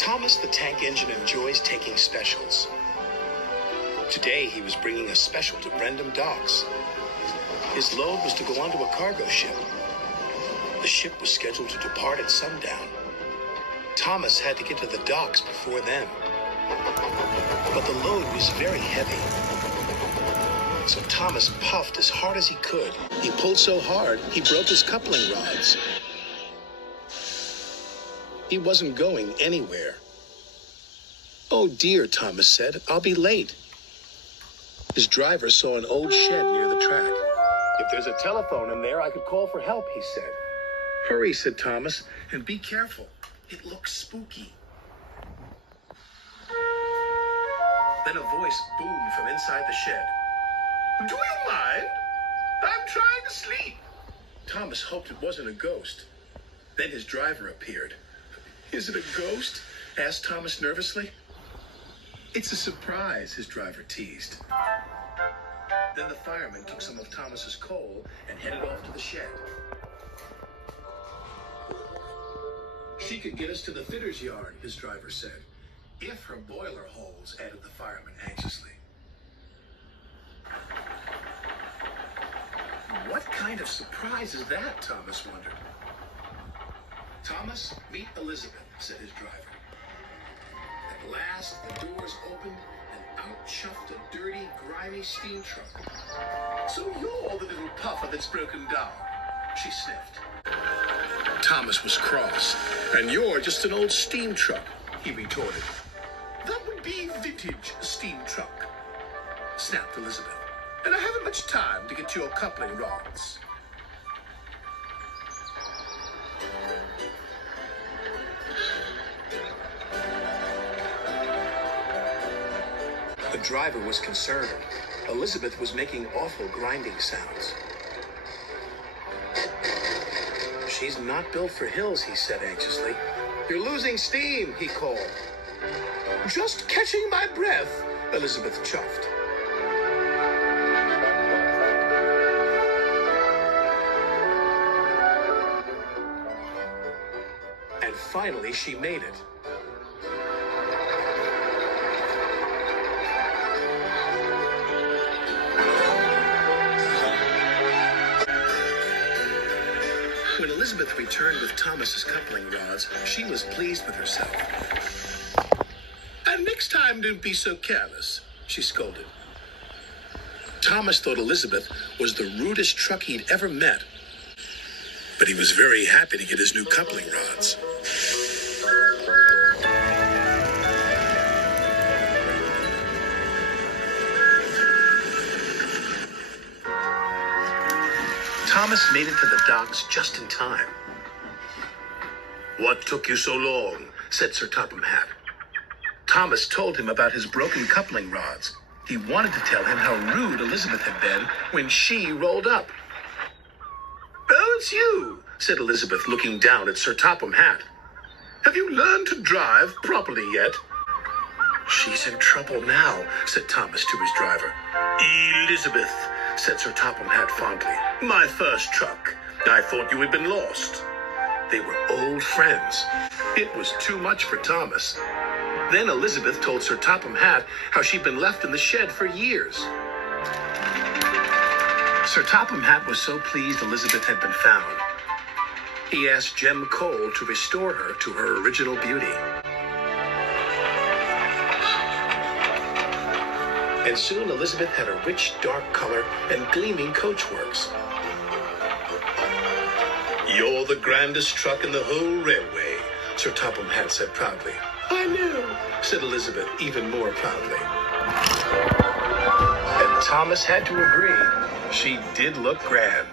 Thomas the Tank Engine enjoys taking specials. Today he was bringing a special to Brendam Docks. His load was to go onto a cargo ship. The ship was scheduled to depart at sundown. Thomas had to get to the docks before then. But the load was very heavy. So Thomas puffed as hard as he could. He pulled so hard, he broke his coupling rods. He wasn't going anywhere. "Oh dear," Thomas said, "I'll be late." His driver saw an old shed near the track. "If there's a telephone in there, I could call for help," he said. "Hurry," said Thomas, "and be careful. It looks spooky." Then a voice boomed from inside the shed. "Do you mind? I'm trying to sleep." Thomas hoped it wasn't a ghost. Then his driver appeared. "Is it a ghost?" asked Thomas nervously. "It's a surprise," his driver teased. Then the fireman took some of Thomas's coal and headed off to the shed. "She could get us to the fitter's yard," his driver said. "If her boiler holds," added the fireman anxiously. What kind of surprise is that? Thomas wondered. "Thomas, meet Elizabeth," said his driver. At last, the doors opened, and out chuffed a dirty, grimy steam truck. "So you're the little puffer that's broken down," she sniffed. Thomas was cross. "And you're just an old steam truck," he retorted. "That would be vintage steam truck," snapped Elizabeth. "And I haven't much time to get to your coupling rods." The driver was concerned. Elizabeth was making awful grinding sounds. "She's not built for hills," he said anxiously. "You're losing steam," he called. "Just catching my breath," Elizabeth chuffed. And finally she made it. When Elizabeth returned with Thomas's coupling rods, she was pleased with herself. "And next time, don't be so careless," she scolded. Thomas thought Elizabeth was the rudest truck he'd ever met, but he was very happy to get his new coupling rods. Thomas made it to the docks just in time. "What took you so long?" said Sir Topham Hatt. Thomas told him about his broken coupling rods. He wanted to tell him how rude Elizabeth had been when she rolled up. "Oh, it's you," said Elizabeth, looking down at Sir Topham Hatt. "Have you learned to drive properly yet?" "She's in trouble now," said Thomas to his driver. "Elizabeth," said Sir Topham Hatt fondly. "My first truck. I thought you had been lost." They were old friends. It was too much for Thomas. Then Elizabeth told Sir Topham Hatt how she'd been left in the shed for years. Sir Topham Hatt was so pleased Elizabeth had been found. He asked Jem Cole to restore her to her original beauty. And soon Elizabeth had a rich, dark color and gleaming coachworks. "You're the grandest truck in the whole railway," Sir Topham Hatt said proudly. "I know," said Elizabeth even more proudly. And Thomas had to agree. She did look grand.